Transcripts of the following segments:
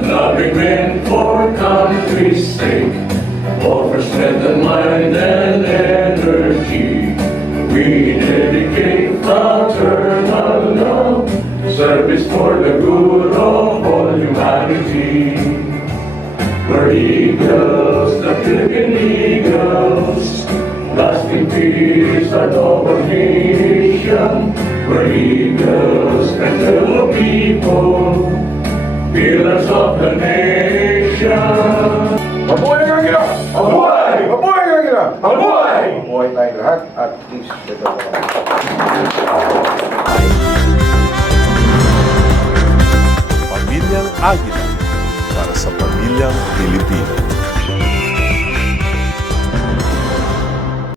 Loving men for country's sake, all for strength and mind and energy. We dedicate fraternal love, service for the good of all humanity. We're eagles, the Philippine Eagles, lasting peace and our nation. We're eagles, and fellow people, pillars of the nation. Mabuhay ang Agila! Mabuhay! Mabuhay ang Agila! Mabuhay! Mabuhay tayong lahat at please, ito po. Pamilyang Agila para sa pamilyang Pilipino.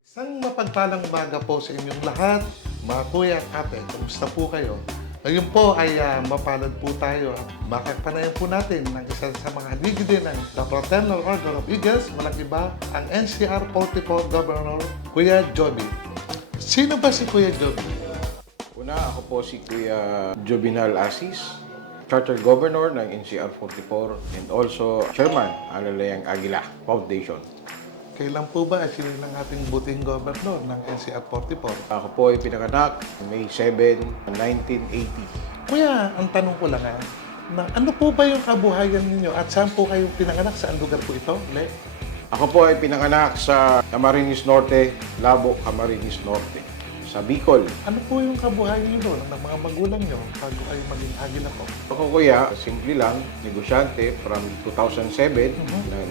Isang mapagpalang umaga po sa inyong lahat, mga kuya at ate. Kumusta po kayo? Ngayon po ay mapalad po tayo at makakapanayan po natin ng isa sa mga haligi din ng The Fraternal Order of Eagles, walang iba, ang NCR 44 Governor, Kuya Joby. Sino ba si Kuya Joby? Una, ako po si Kuya Jovinal Asis, Charter Governor ng NCR 44 and also Chairman Alalayang Agila Foundation. Kailan po ba sino ng ating buting governor ng NCR 44? Ako po ay pinanganak May 7, 1980. Kuya, ang tanong ko lang na ano po ba yung kabuhayan ninyo at saan po kayo pinanganak? Saan lugar po ito? Le? Ako po ay pinanganak sa Camarines Norte, Labo, Camarines Norte, sa Bicol. Ano po yung kabuhayan niyo doon ng mga magulang niyo bago kayo maging agila po? Ako kuya, simple lang, negosyante from 2007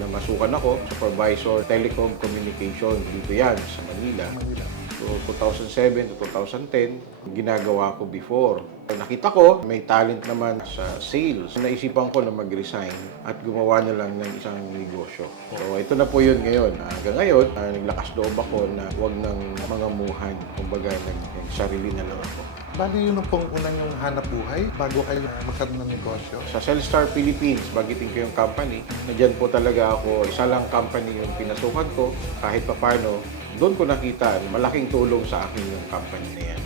na masukan ako, supervisor telecom communication dito yan sa Manila. Manila. So 2007 to 2010, ginagawa ko before. Nakita ko, may talent naman sa sales. Naisipan ko na mag-resign at gumawa na lang ng isang negosyo. So ito na po yun ngayon. Hanggang ngayon, naglakas loob ako na huwag nang mangamuhan. Kumbaga, nagsarili na lang ako. Bali yun pong unang yung hanap buhay bago kayo magkaroon ng negosyo? Sa Cellstar Philippines, bagitin ko yung company. Nadyan po talaga ako, isa lang company yung pinasukan ko. Kahit papano, doon ko nakita, malaking tulong sa akin yung company na yan.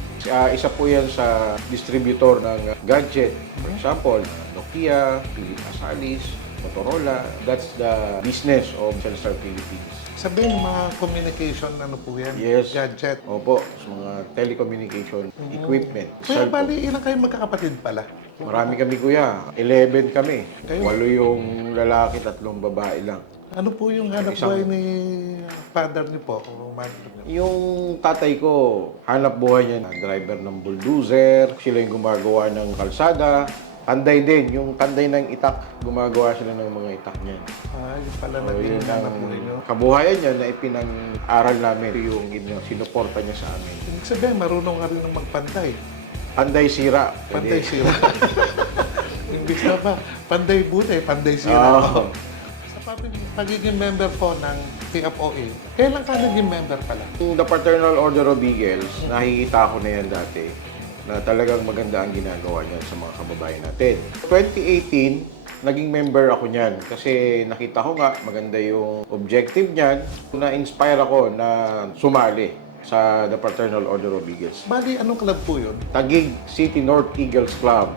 Isa po yan sa distributor ng gadget. For example, Nokia, Philips Asalis, Motorola. That's the business of Cellstar Philippines. Sabihin, mga communication, ano po yan? Yes. Gadget. Opo, sa mga telecommunication equipment. Kuya, Cellphone. bali ilang kayo magkakapatid pala? Marami kami kuya. 11 kami. Kayo? 8 yung lalaki, 3 babae lang. Ano po yung hanap buhay ni father niyo po? O mother niyo? Yung tatay ko, hanap buhay niya na driver ng bulldozer. Sila yung gumagawa ng kalsada. Tanday din, yung tanday ng itak, gumagawa sila ng mga itak niyan. Yung pala So, naging yun hanap ang buhay niyo. kabuhayan niya na ipinang-aral namin yung sinuporta niya sa amin. Ibig sabihin, marunong ka rin ng magpantay. Panday sira. Panday Pwede. sira. Ibig sabihin, panday buti, panday sira. Oo. Sa pagiging member po ng PFOA, kailan ka naging member pala? Yung The Fraternal Order of Eagles, nakikita ko na yan dati na talagang maganda ang ginagawa niyan sa mga kababayan natin. 2018, naging member ako niyan kasi nakita ko nga maganda yung objective niyan. Na-inspire ako na sumali sa The Fraternal Order of Eagles. Bali, anong club po yun? Taguig City North Eagles Club.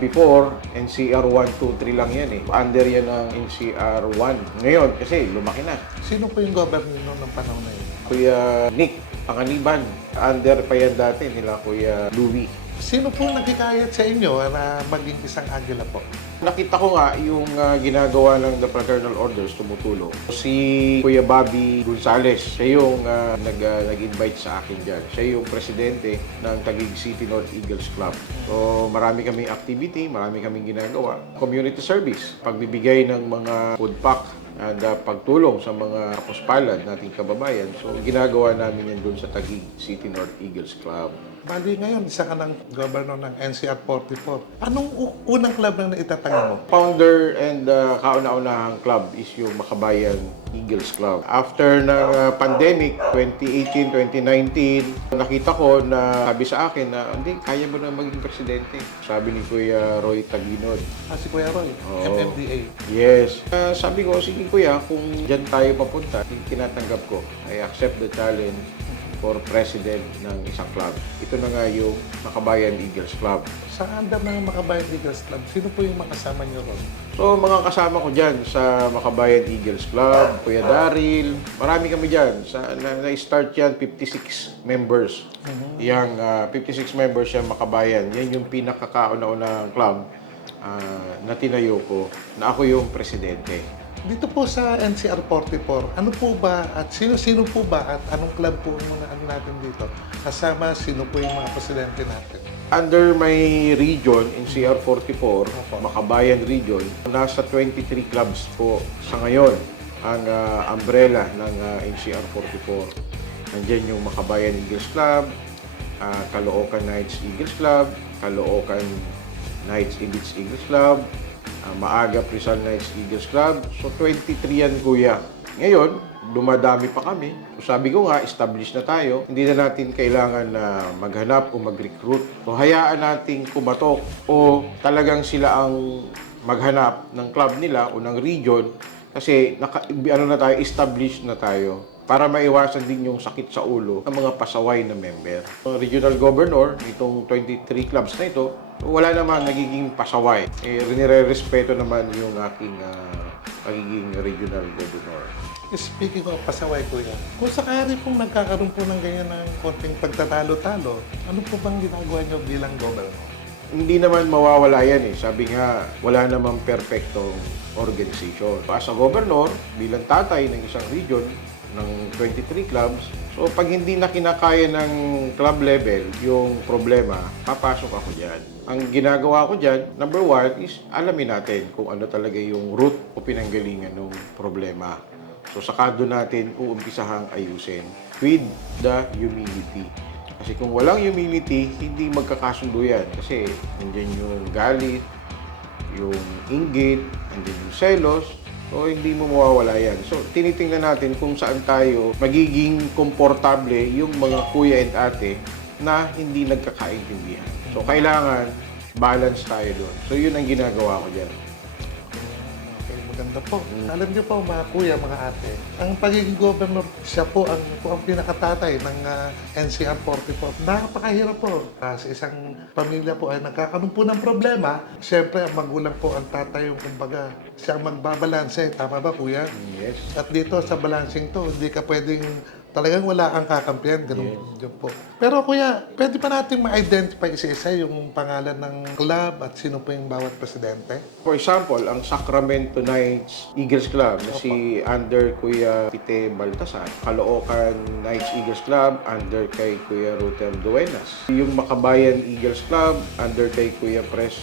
Before, NCR 1, 2, 3 lang yan eh. Under yan ng NCR 1. Ngayon, kasi lumaki na. Sino po yung governor ng panahon na yun? Kuya Nick Panganiban. Under pa yan dati nila Kuya Louie. Sino po nagkikayat sa inyo na maging isang agila po? Nakita ko nga yung ginagawa ng The Fraternal Orders tumutulong. Si Kuya Bobby Gonzales, siya yung nag-invite sa akin dyan. Siya yung presidente ng Taguig City North Eagles Club. So marami kaming activity, marami kaming ginagawa. Community service, pagbibigay ng mga food pack and pagtulong sa mga kapuspalad nating kababayan. So ginagawa namin yan doon sa Taguig City North Eagles Club. Bali ngayon, isa ka ng governor ng NCR 44. Anong unang club na naitatanga mo? Founder and kauna-unahang club is yung Makabayan Eagles Club. After ng pandemic, 2018, 2019, nakita ko na sabi sa akin na, hindi, kaya mo na maging presidente. Sabi ni Kuya Roy Taginod. Si Kuya Roy, Oo. MMDA. Yes. Sabi ko, sige kuya, kung dyan tayo papunta, tinatanggap ko. I accept the challenge. for president ng isang club. Ito na nga yung Makabayan Eagles Club. Sa anda mga Makabayan Eagles Club, sino po yung makasama nyo ron? So, mga kasama ko dyan sa Makabayan Eagles Club, Kuya Daryl, marami kami dyan. Na-start yan, 56 members. Yang 56 members yan, Makabayan. Yan yung pinakakauna-unang club na tinayo ko, na ako yung presidente. Dito po sa NCR 44, ano po ba at sino-sino po ba at anong club po ang mga ano natin dito? Kasama sino po yung mga presidente natin? Under my region, NCR 44, Makabayan Region, nasa 23 clubs po sa ngayon ang umbrella ng NCR 44. Nandiyan yung Makabayan Eagles Club, Caloocan Knights Eagles Club, Caloocan Knights Elites Eagles Club, Maaga Rizal Knights Eagles Club. So 23 yan, kuya. Ngayon, dumadami pa kami. So sabi ko nga, establish na tayo. Hindi na natin kailangan na maghanap o mag-recruit. So hayaan nating kumatok o talagang sila ang maghanap ng club nila o ng region kasi establish na tayo para maiwasan din yung sakit sa ulo ng mga pasaway na member. Regional Governor, itong 23 clubs na ito, wala naman nagiging pasaway. Nire-respeto naman yung aking pagiging Regional Governor. Speaking of pasaway, kuya, kung sakali pong nagkakaroon po ng ganyan ng konting pagtatalo-talo, ano po bang ginagawa nyo bilang governor? Hindi naman mawawala yan eh. Sabi nga, wala namang perfectong organization. As a governor, bilang tatay ng isang region, ng 23 clubs. So, pag hindi na kinakaya ng club level yung problema, papasok ako dyan. Ang ginagawa ko dyan, number one, is alamin natin kung ano talaga yung root o pinanggalingan ng problema. So, saka doon natin uumpisahang ayusin with the humility. Kasi kung walang humility, hindi magkakasundo yan. Kasi nandiyan yung galit, yung inggit, nandiyan yung selos, o hindi mo mawawala yan. So, tinitingnan natin kung saan tayo magiging komportable yung mga kuya and ate na hindi nagkakaintindihan. So, kailangan balance tayo doon. So, yun ang ginagawa ko dyan. Okay, maganda po. Alam niyo po mga kuya, mga ate, ang pagiging governor, siya po ang pinakatatay ng NCR 44. Napakahirap po. Sa isang pamilya po ay nagkakaroon po ng problema, siyempre ang magulang po ang tatay yung kumbaga siya ang magbabalanse. Tama ba kuya? Yes. At dito sa balancing to, hindi ka pwedeng talagang wala kang kakampiyan. Ganun yun po. Pero kuya, pwede pa natin ma-identify isa-isa yung pangalan ng club at sino po yung bawat presidente? For example, ang Sacramento Knights Eagles Club na si under Kuya Pite Baltasar, Caloocan Knights Eagles Club under kay Kuya Rutel Duenas, yung Makabayan Eagles Club under kay Kuya Pres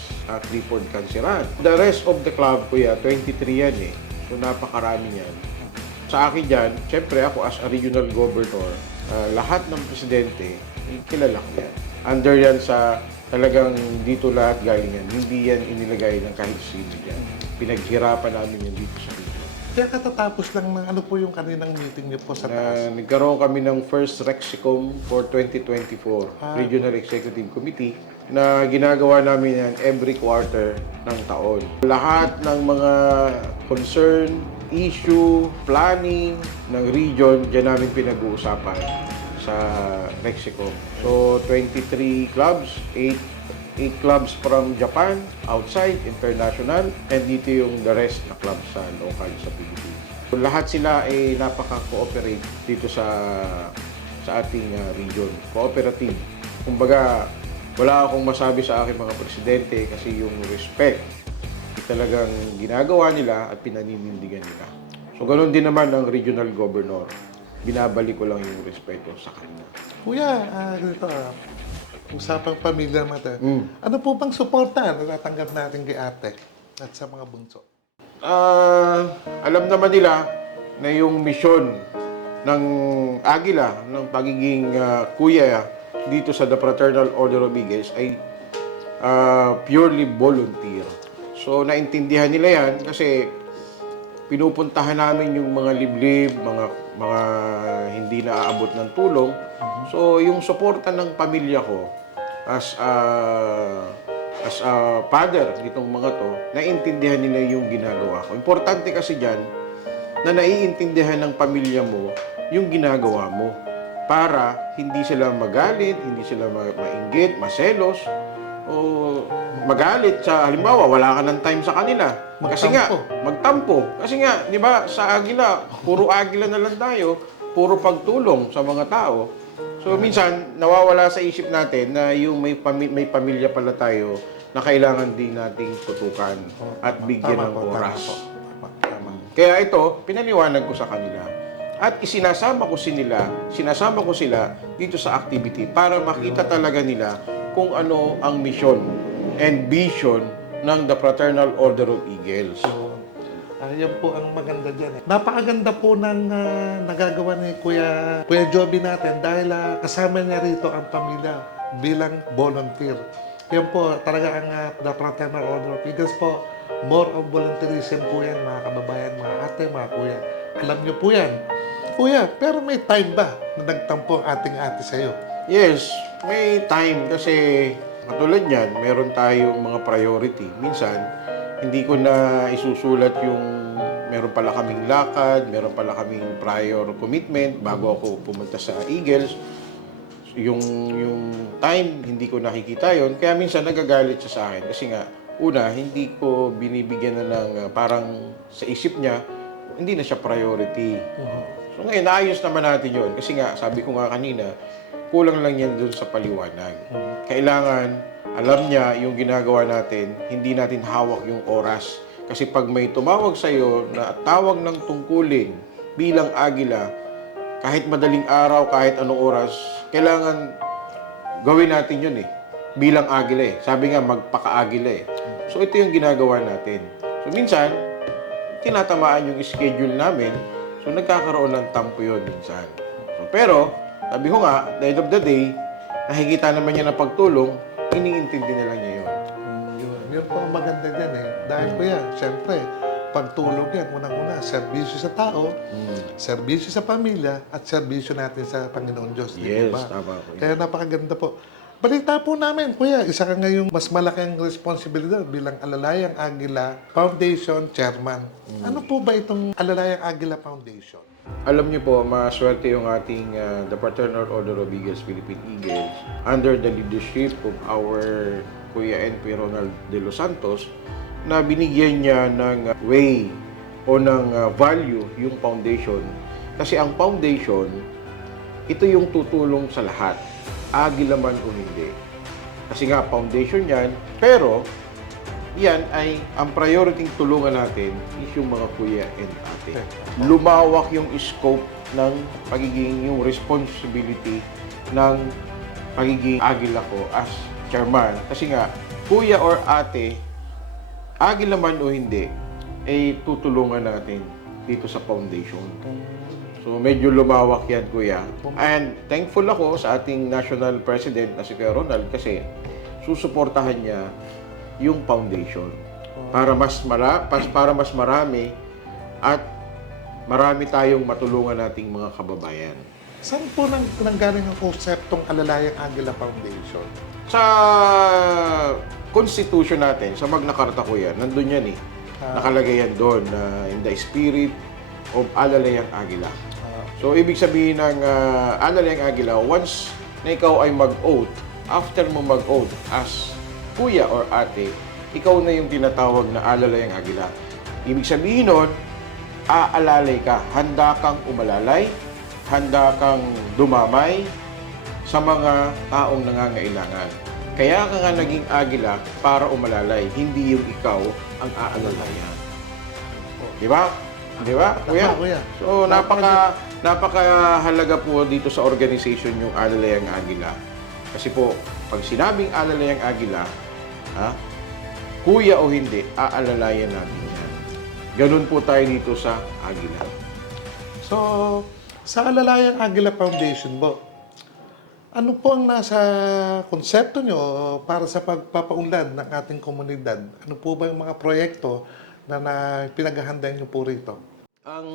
Clifford Canceran. The rest of the club, Kuya, 23 yan eh. So napakarami yan. Sa akin dyan, syempre ako as a regional governor, lahat ng presidente, kilala ko yan. Under yan sa talagang dito lahat galing yan. Hindi yan inilagay ng kahit sino yan. Pinaghirapan namin yan dito sa region. Kaya katatapos lang ng ano po yung kaninang meeting niyo po sa taas? Nagkaroon kami ng first Rexicom for 2024, Regional Executive Committee, na ginagawa namin yan every quarter ng taon. Lahat ng mga concern, issue, planning ng region, dyan namin pinag-uusapan sa Rexicom. So, 23 clubs, 8 clubs from Japan, outside, international, and dito yung the rest na clubs sa local sa Pilipinas. So, lahat sila ay napaka-cooperate dito sa ating region. Cooperative. Kumbaga, wala akong masabi sa aking mga presidente kasi yung respect talagang ginagawa nila at pinaninindigan nila. So, ganoon din naman ang regional governor. Binabalik ko lang yung respeto sa kanila. Kuya, ganito usapang pamilya natin. Ano po bang suporta na natanggap natin kay ate at sa mga bunso? Alam naman nila na yung misyon ng Agila, ng pagiging kuya dito sa The Fraternal Order of Eagles ay purely volunteer. So, naintindihan nila yan kasi pinupuntahan namin yung mga liblib, mga hindi naaabot ng tulong. So, yung suporta ng pamilya ko as a father nitong mga to, naintindihan nila yung ginagawa ko. Importante kasi dyan na naiintindihan ng pamilya mo yung ginagawa mo. para hindi sila magalit, hindi sila mainggit, maselos, o magalit sa halimbawa wala ka ng time sa kanila. Kasi nga, magtampo. Kasi nga, di ba, sa Agila, puro Agila na lang tayo, puro pagtulong sa mga tao. So, minsan, nawawala sa isip natin na yung may pamilya pala tayo na kailangan din nating tutukan at bigyan ng oras. Kaya ito, pinaliwanag ko sa kanila. At sinasama ko sila dito sa activity para makita talaga nila kung ano ang mission and vision ng the Fraternal Order of Eagles. Yan po ang maganda dyan. Napakaganda po ng nagagawa ni Kuya Joby natin dahil kasama niya rito ang pamilya bilang volunteer. Yan po, talaga ang the Fraternal Order of Eagles po, more of volunteerism po yan, mga kababayan, mga ate, mga kuya. Alam niyo po yan. Kuya, pero may time ba na nagtampo ang ating ate sa'yo? Yes, may time kasi katulad niyan, meron tayong mga priority. Minsan, hindi ko na isusulat yung meron pala kaming lakad, meron pala kaming prior commitment bago ako pumunta sa Eagles. Yung time, hindi ko nakikita yon. Kaya minsan nagagalit siya sa akin. Kasi nga, una, hindi ko binibigyan na ng parang sa isip niya, hindi na siya priority. So ngayon, naayos naman natin yon. Kasi nga, sabi ko nga kanina, kulang lang yan dun sa paliwanag. Kailangan, alam niya yung ginagawa natin, hindi natin hawak yung oras. Kasi pag may tumawag sa'yo na tawag ng tungkulin bilang Agila, kahit madaling araw, kahit anong oras, kailangan gawin natin yun eh. Bilang Agila eh. Sabi nga, magpaka-Agila eh. So ito yung ginagawa natin. So minsan, tinatamaan yung schedule namin, so nagkakaroon ng tampo yun minsan. So, pero, sabi ko nga, at the end of the day, nakikita naman niya na pagtulong, iniintindi na lang niya yun. Yun po ang maganda dyan eh. Dahil po yan, siyempre, pagtulog yan, unang-una, serbisyo sa tao, serbisyo sa pamilya, at serbisyo natin sa Panginoon Diyos. Yes, diba? tama po. Kaya napakaganda po. Balita po namin, Kuya, isa ka ngayong mas malaking responsibilidad bilang Alalayang Agila Foundation Chairman. Ano po ba itong Alalayang Agila Foundation? Alam niyo po, maswerte yung ating the Fraternal Order of Eagles, Philippine Eagles, under the leadership of our Kuya N.P. Ronald de los Santos, na binigyan niya ng way o ng value yung foundation. Kasi ang foundation, ito yung tutulong sa lahat, Agila man o hindi. Kasi nga, foundation yan, pero yan ay ang priority tulungan natin is yung mga kuya and ate. Lumawak yung scope ng pagiging, yung responsibility ng pagiging Agila ko as chairman. Kasi nga, kuya or ate, Agila man o hindi, ay tutulungan natin dito sa foundation. So, medyo lumawak yan, kuya. And thankful ako sa ating National President na si Kuya Ronald kasi susuportahan niya yung foundation para mas marami at marami tayong matulungan nating mga kababayan. Saan po nanggaling ang konseptong Alalayang Agila Foundation? Sa Constitution natin, sa Magna Carta ko yan, nandun yan eh. Nakalagay yan doon na in the spirit of Alalayang Agila. So, ibig sabihin ng Alalayang Agila, once na ikaw ay mag-oath, after mo mag-oath as kuya or ate, ikaw na yung tinatawag na Alalayang Agila. Ibig sabihin nun, aalalay ka, handa kang umalalay, handa kang dumamay sa mga taong nangangailangan. Kaya ka nga naging Agila para umalalay, hindi yung ikaw ang aalalayan. Di ba? Di ba, kuya? Kuya. So, napakahalaga po dito sa organization yung Alalayang Agila. Kasi po, pag sinabing Alalayang Agila, kuya o hindi, aalalayan natin yan. Ganun po tayo dito sa Agila. So, sa Alalayang Agila Foundation po, ano po ang nasa konsepto nyo para sa pagpapaunlad ng ating komunidad? Ano po ba yung mga proyekto na pinaghahandaan nyo po rito? Ang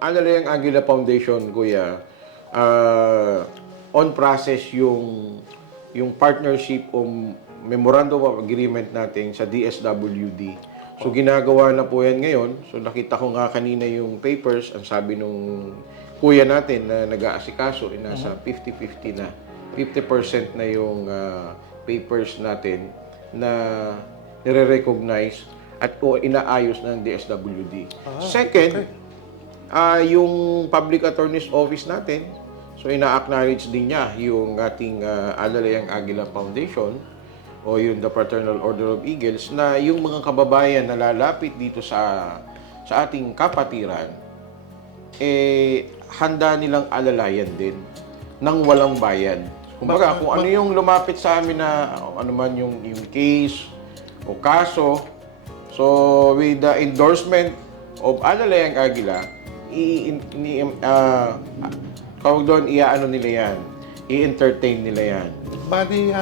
Alalayang Agila Foundation, kuya, on process yung partnership o memorandum of agreement natin sa DSWD. So, ginagawa na po yan ngayon. So, nakita ko nga kanina yung papers. Ang sabi nung kuya natin na nag-aasikaso, nasa 50-50 na. 50% na yung papers natin na nire-recognize at inaayos ng DSWD. Second, yung Public Attorney's Office natin, so ina-acknowledge din niya yung ating Alalayang Aguila Foundation o yung the Fraternal Order of Eagles na yung mga kababayan na lalapit dito sa ating kapatiran, handa nilang alalayan din ng walang bayad. Kumbaga, kung ano yung lumapit sa amin na ano man yung case o kaso, so with the endorsement of Alalayang Aguila, tawag doon, iaano nila yan, i-entertain nila yan. Bali,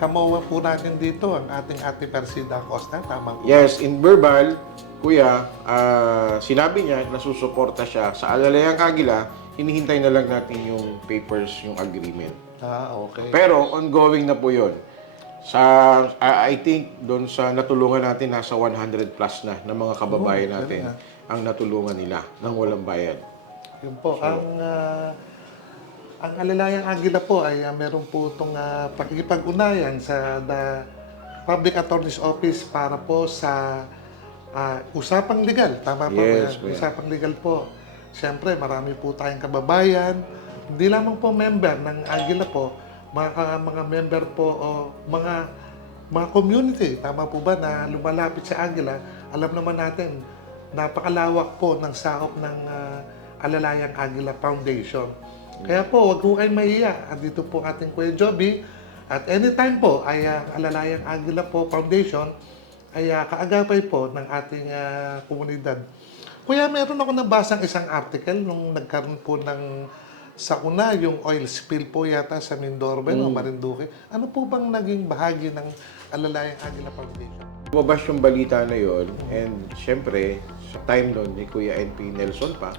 kamawa po natin dito ang ating Ate Persida Acosta, tama po? Yes, in verbal, kuya, sinabi niya na susuporta siya sa Alalayang Aguila, hinihintay na lang natin yung papers, yung agreement. Okay. Pero ongoing na po yun. I think doon sa natulungan natin, nasa 100 plus na ng mga kababayan natin ang natulungan nila ng walang bayad. Yun po, ang Alalayang Aguila po ay meron po itong pakikipag-unayan sa the Public Attorney's Office para po sa usapang legal. Tama po? Yes, kuya. Usapang legal po. Siyempre, marami po tayong kababayan. Hindi lamang po member ng Aguila po, mga member po o mga community, tama po ba, na lumalapit sa Aguila. Alam naman natin, napakalawak po ng sakop ng Alalayang Aguila Foundation. Kaya po, wag po kayong mahiya. Andito po ating Kuya Joby. At anytime po ay Alalayang Aguila po Foundation ay kaagapay po ng ating komunidad. Kuya, meron ako nabasang isang article nung nagkaroon po ng sa una, yung oil spill po yata sa Mindoro o Marinduque. Ano po bang naging bahagi ng Alalayang Aguila Foundation? Lumabas yung balita na yon, and syempre, sa time nun ni Kuya NP Nelson pa,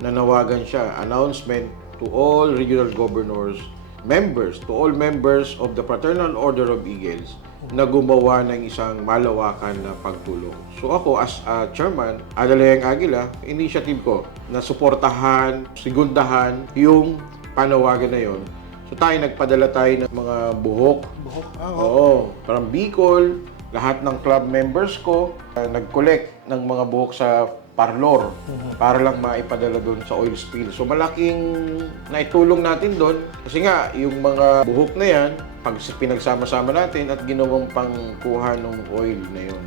nanawagan siya, announcement to all regional governors, to all members of the Fraternal Order of Eagles, na gumawa ng isang malawakan na pagtulong. So ako as chairman, Alalayang Aguila, initiative ko na suportahan, segundahan yung panawagan na yon. So nagpadala tayo ng mga buhok. Oo, from Bicol, lahat ng club members ko, nag-collect ng mga buhok sa parlor para lang maipadala doon sa oil spill. So malaking naitulong natin doon kasi nga yung mga buhok na yan, pag pinagsama-sama natin at ginawang pangkuha ng oil na yun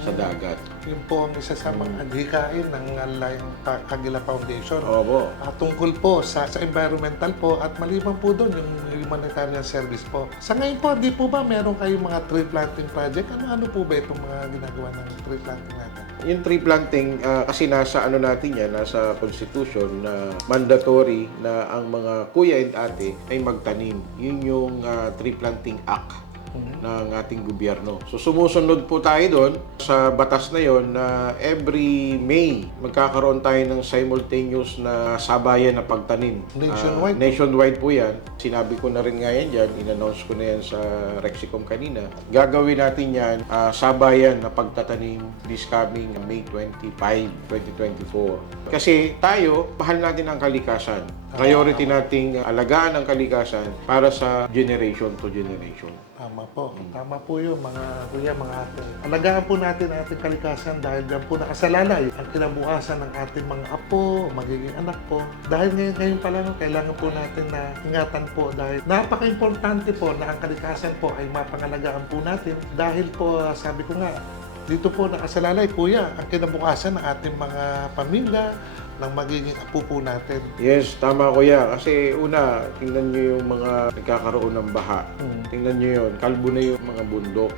sa dagat. Yun po ang isa sa mga adhikain ng Alalayang Aguila Foundation. Opo. Tungkol po sa environmental po at maliban po doon yung humanitarian service po. Sa ngayon po, di po ba meron kayong mga tree planting project? Ano po ba itong mga ginagawa ng tree planting natin? Yung tree planting, kasi nasa natin yan, nasa constitution na mandatory na ang mga kuya and ate ay magtanim. Yun yung Tree Planting Act ng ating gobyerno. So sumusunod po tayo doon sa batas na yon na every May magkakaroon tayo ng simultaneous na sabayan na pagtanim. Nationwide? Nationwide po yan. Sinabi ko na rin nga yan dyan, in-announce ko na yan sa Rexicom kanina. Gagawin natin yan, sabayan na pagtatanim this coming May 25, 2024. Kasi tayo, mahal natin ang kalikasan. Priority nating alagaan ang kalikasan para sa generation to generation. Tama po. Tama po yun, mga kuya, mga ate. Alagaan po natin ang ating kalikasan dahil dyan po nakasalalay ang kinabukasan ng ating mga apo, magiging anak po. Dahil ngayon pa lang, kailangan po natin na ingatan po dahil napaka-importante po na ang kalikasan po ay mapangalagaan po natin dahil po, sabi ko nga, dito po nakasalalay, kuya, ang kinabukasan ng ating mga pamilya, ng magiging apo po natin. Yes, tama kuya. Kasi una, tingnan nyo yung mga nagkakaroon ng baha. Tingnan nyo yun, kalbo na yung mga bundok.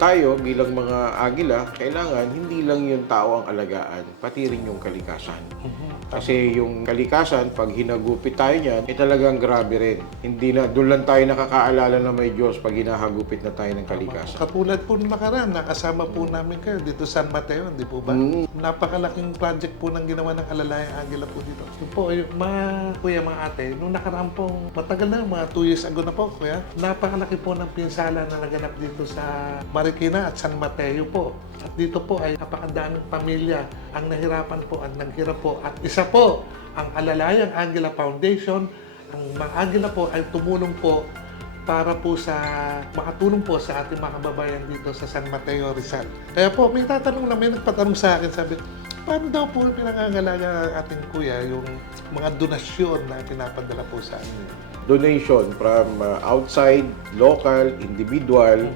Tayo, bilang mga agila, kailangan hindi lang yung tao ang alagaan, pati rin yung kalikasan. Kasi yung kalikasan, pag hinagupit tayo niyan, talagang grabe rin. Hindi na, doon lang tayo nakakaalala na may Diyos pag hinahagupit na tayo ng kalikasan. Katulad po nung nakaraan, nakasama po namin kayo dito San Mateo, di po ba? Napakalaking project po ng ginawa ng Alalayang Aguila po dito. Yun po, yung mga kuya, mga ate, nung nakaraan pong matagal na, mga 2 years ago na po, kuya, napakalaki po ng pinsala na naganap dito sa Marinduque. Marikina at San Mateo po. At dito po ay napakadaming pamilya ang nahirapan po at naghirap po. At isa po, ang Alalayang Aguila Foundation. Ang mga Aguila po ay tumulong po para po sa makatulong po sa ating mga kababayan dito sa San Mateo, Rizal. Kaya po, may tatanong na may nagpatanong sa akin, sabi, paano daw po pinangangalaga ating kuya yung mga donasyon na pinapadala po sa amin? Donation from outside, local, individual,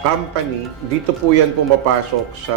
company. Dito po yan pumapasok sa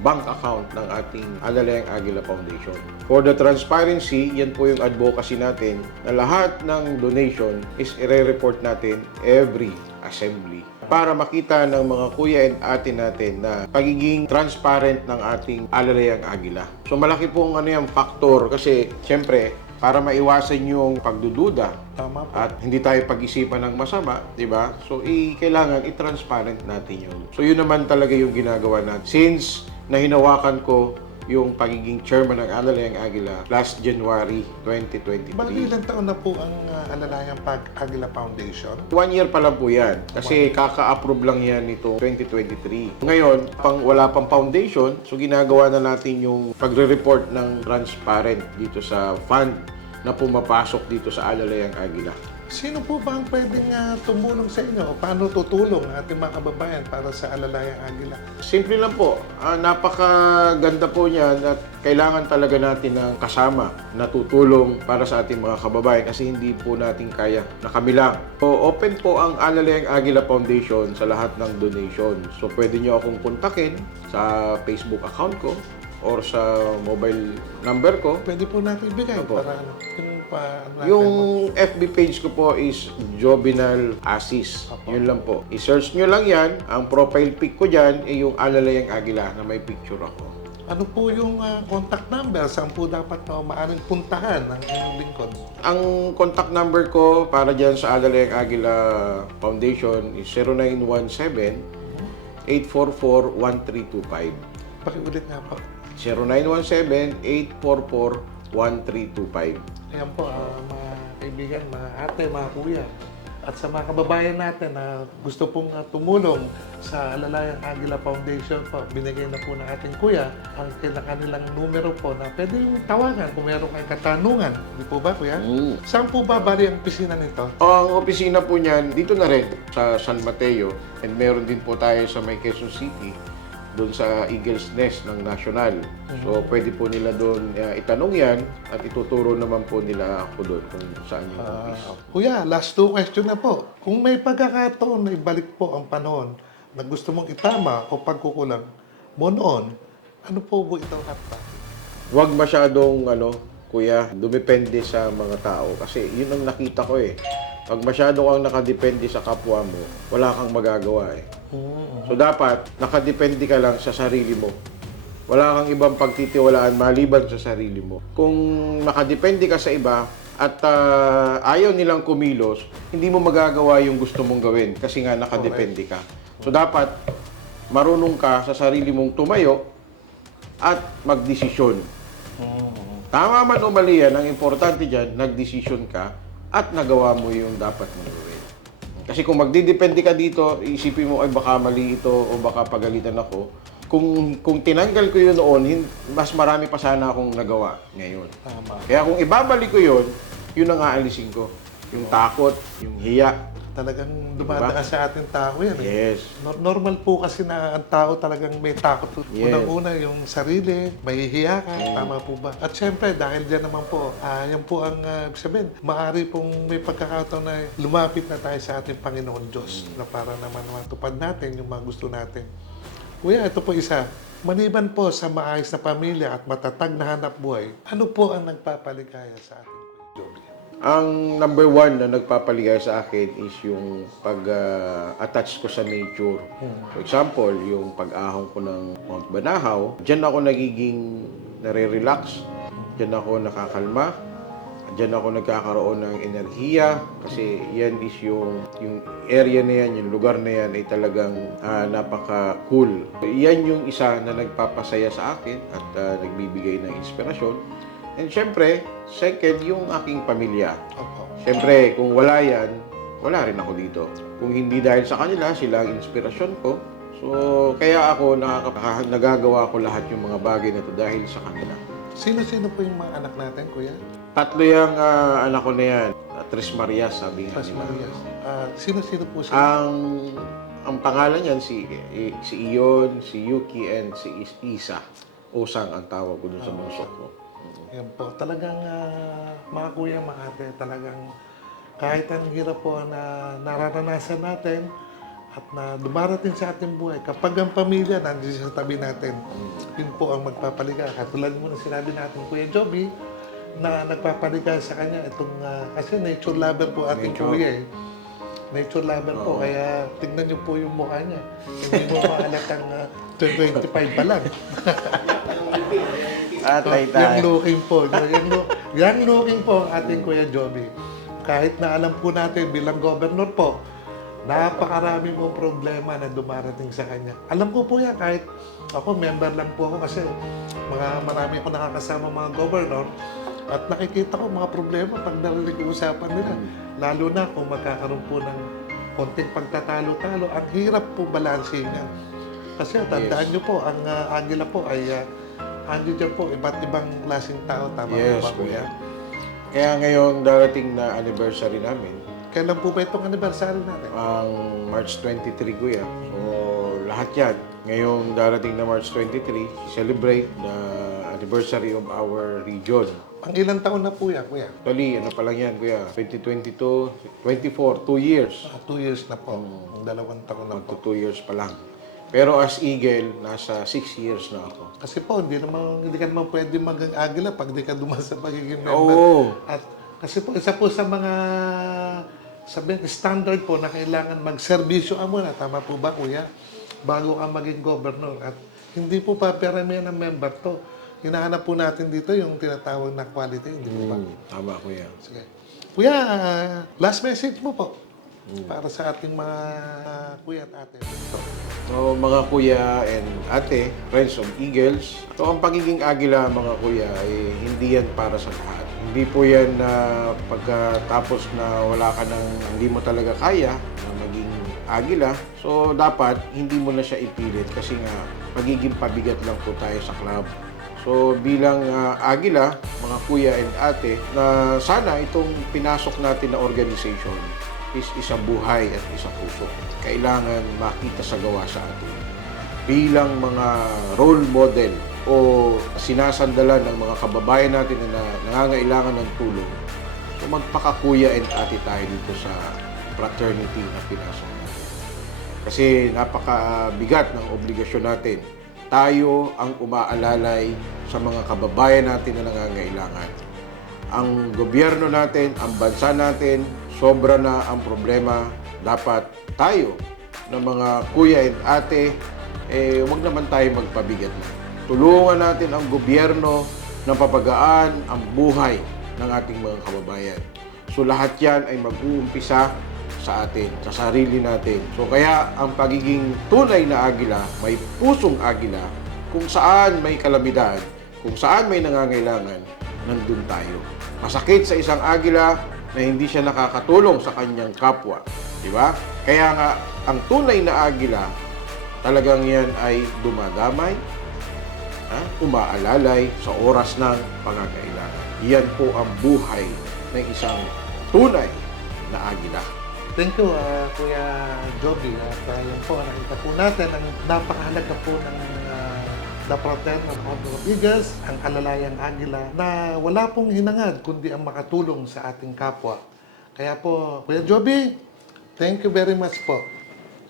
bank account ng ating Alalayang Aguila Foundation. For the transparency, yan po yung advocacy natin na lahat ng donation is ire-report natin every assembly para makita ng mga kuya and ate natin na pagiging transparent ng ating Alalayang Aguila. So malaki po ang factor kasi siyempre para maiwasan yung pagdududa. Tama po. At hindi tayo pag-isipan ng masama, di ba? So, kailangan i-transparent natin yun. So, yun naman talaga yung ginagawa natin. Since nahinawakan ko yung pagiging chairman ng Alalayang Aguila last January 2023. Bali, ilang taon na po ang Alalayang Aguila Foundation? 1 year pa lang po yan. Kasi kaka-approve lang yan nito 2023. Ngayon, wala pang foundation, so ginagawa na natin yung pagre-report ng transparent dito sa fund na pumapasok dito sa Alalayang Aguila. Sino po ba ang pwedeng tumulong sa inyo? O paano tutulong ang ating mga kababayan para sa Alalayang Aguila? Simple lang po. Napakaganda po niyan at kailangan talaga natin ng kasama na tutulong para sa ating mga kababayan kasi hindi po natin kaya na kami lang. So, open po ang Alalayang Aguila Foundation sa lahat ng donation. So, pwede nyo akong kontakin sa Facebook account ko or sa mobile number ko. Pwede po natin ibigay Opo. para Yung FB page ko po is Jovinal Asis. Yun lang po. I-search nyo lang yan. Ang profile pic ko dyan ay yung Alalayang Aguila na may picture ako. Ano po yung contact number? Saan po dapat maaaring puntahan ng inyong lingkod? Ang contact number ko para dyan sa Alalayang Aguila Foundation is 0917-844-1325. Pakiulit nga po. 0917-844-1325. Ayan po, mga kaibigan, mga ate, mga kuya. At sa mga kababayan natin na gusto pong tumulong sa Alalayang Aguila Foundation po, binigay na po ng ating kuya ang kanilang numero po na pwede yung tawagan kung meron kayong katanungan. Di po ba, kuya? Saan po ba bali ang opisina nito? Ang opisina po niyan, dito na rin sa San Mateo. And meron din po tayo sa may Quezon City, doon sa Eagles Nest ng National. So, pwede po nila doon itanong yan at ituturo naman po nila ako doon kung saan yung office. Kuya, last 2 question na po. Kung may pagkakataon na ibalik po ang panahon na gusto mong itama o pagkukulang mo noon, ano po po ito at bakit? Huwag masyadong, kuya, dumepende sa mga tao. Kasi yun ang nakita ko eh. Pag masyado kang nakadepende sa kapwa mo, wala kang magagawa eh. So dapat, nakadepende ka lang sa sarili mo. Wala kang ibang pagtitiwalaan maliban sa sarili mo. Kung nakadepende ka sa iba at ayaw nilang kumilos, hindi mo magagawa yung gusto mong gawin kasi nga nakadepende ka. So dapat, marunong ka sa sarili mong tumayo at magdesisyon. Tama man o mali yan, ang importante dyan, nagdesisyon ka at nagawa mo yung dapat mong gawin. Kasi kung magdidepende ka dito, isipin mo, ay baka mali ito o baka pagalitan ako. Kung tinanggal ko yun noon, mas marami pa sana akong nagawa ngayon. Tama. Kaya kung ibabalik ko yun, yun ang aalisin ko. Yung takot, yung hiya. Talagang dumadaan sa ating tao yan. Eh. Yes. Normal po kasi na ang tao talagang may takot. Yes. Unang-una yung sarili, mahihiya ka, tama po ba? At syempre, dahil dyan naman po, yan po ang sabihin, maaari pong may pagkakataon na lumapit na tayo sa ating Panginoon Diyos na para naman matupad natin yung mga gusto natin. Kuya, ito po isa. Maliban po sa maayos na pamilya at matatag na hanap buhay, ano po ang nagpapaligaya sa ating Kuya Joby? Ang number 1 na nagpapaligay sa akin is yung pag-attach ko sa nature. For example, yung pag-ahon ko ng Mount Banahaw, dyan ako nagiging nare-relax, dyan ako nakakalma, dyan ako nagkakaroon ng enerhiya kasi yan is yung area na yan, yung lugar na yan ay talagang napaka-cool. Yan yung isa na nagpapasaya sa akin at nagbibigay ng inspirasyon. And syempre, second, yung aking pamilya. Syempre, kung wala yan, wala rin ako dito. Kung hindi dahil sa kanila, sila ang inspirasyon ko. So, kaya ako nagagawa ko lahat yung mga bagay na to dahil sa kanila. Sino-sino po yung mga anak natin, kuya? Tatlo yung anak ko na yan. Tres Marias, sabi nga Tres nila. Marias. Sino-sino po sila? Ang pangalan niyan si Iyon, si Yuki, and si Isa. Osang ang tawag ko dun sa bunso ko. Yan po. Talagang mga kuya, mga ate, talagang kahit ang hirap po na nararanasan natin at na dumarating sa ating buhay, kapag ang pamilya nandiyan sa tabi natin, yun po ang magpapaliga. Katulad mo na sinabi natin, Kuya Joby, na nagpapaliga sa kanya itong, kasi nature lover po ating Nature. kuya eh. Nature lover po, kaya tignan niyo po yung mukha niya. Hindi mo maalatang 25 pa lang. Yung looking po. Yung looking po ang ating Kuya Joby. Kahit na alam po natin bilang governor po, napakarami po problema na dumarating sa kanya. Alam ko po yan, kahit ako, member lang po ako kasi marami ako nakakasama mga governor at nakikita ko mga problema pag narinig ko usapan nila. Lalo na kung magkakaroon po ng konting pagtatalo-talo, ang hirap po balansin yan. Kasi tandaan nyo po, ang Agila po ay ando dyan po, iba't ibang klaseng tao. Tama Yes, po ba, kuya. Kaya ngayon darating na anniversary namin, Kailan po ba itong anniversary natin? ang March 23, kuya. So, lahat yan. Ngayong darating na March 23, celebrate the anniversary of our region. Ang ilang taon na po yan, kuya? Actually, ano pa lang yan, kuya? 2022, 24, 2 years. 2 years na po. Ang 2 taon na po. Magto 2 years pa lang. Pero as Eagle, nasa 6 years na ako. Kasi po, hindi ka naman pwede maging agila pag di ka duman sa pagiging member. Oo. At kasi po, isa po sa mga standard po na kailangan magserbisyo ka muna. Tama po ba, kuya? Bago ka maging governor. At hindi po paparamihan ng member to. Hinahanap po natin dito yung tinatawag na quality. Hindi po ba? Tama, kuya. Sige. Kuya, last message mo po para sa ating mga kuya at ate. So, mga kuya and ate, friends of Eagles, so ang pagiging agila, mga kuya, ay hindi yan para sa lahat. Hindi po yan na pagkatapos na wala ka ng, hindi mo talaga kaya na maging agila, so dapat hindi mo na siya ipilit kasi nga magiging pabigat lang po tayo sa club. So bilang agila, mga kuya and ate, na sana itong pinasok natin na organization is isa buhay at isa puso. Kailangan makita sa gawa sa atin. Bilang mga role model o sinasandalan ng mga kababayan natin na nangangailangan ng tulong, so magpakakuya and ate tayo dito sa fraternity na pinasok natin. Kasi napakabigat ng obligasyon natin. Tayo ang umaalalay sa mga kababayan natin na nangangailangan. Ang gobyerno natin, ang bansa natin, sobra na ang problema. Dapat tayo na mga kuya and ate, huwag naman tayo magpabigat na. Tulungan natin ang gobyerno na papagaan ang buhay ng ating mga kababayan. So lahat yan ay mag-uumpisa sa atin, sa sarili natin. So kaya ang pagiging tunay na agila, may pusong agila, kung saan may kalamidad, kung saan may nangangailangan, nandun tayo. Masakit sa isang agila na hindi siya nakakatulong sa kanyang kapwa. Di ba? Kaya nga, ang tunay na agila, talagang yan ay dumadamay, umaalalay sa oras ng pangangailangan. Yan po ang buhay ng isang tunay na agila. Thank you, Kuya Joby. At yun po, nakita po natin ang napakahalaga po ng The Fraternal Order of Eagles, ang alalayang agila, na wala pong hinangad kundi ang makatulong sa ating kapwa. Kaya po, Kuya Joby, thank you very much po.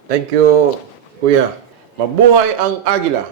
Thank you, Kuya. Mabuhay ang agila!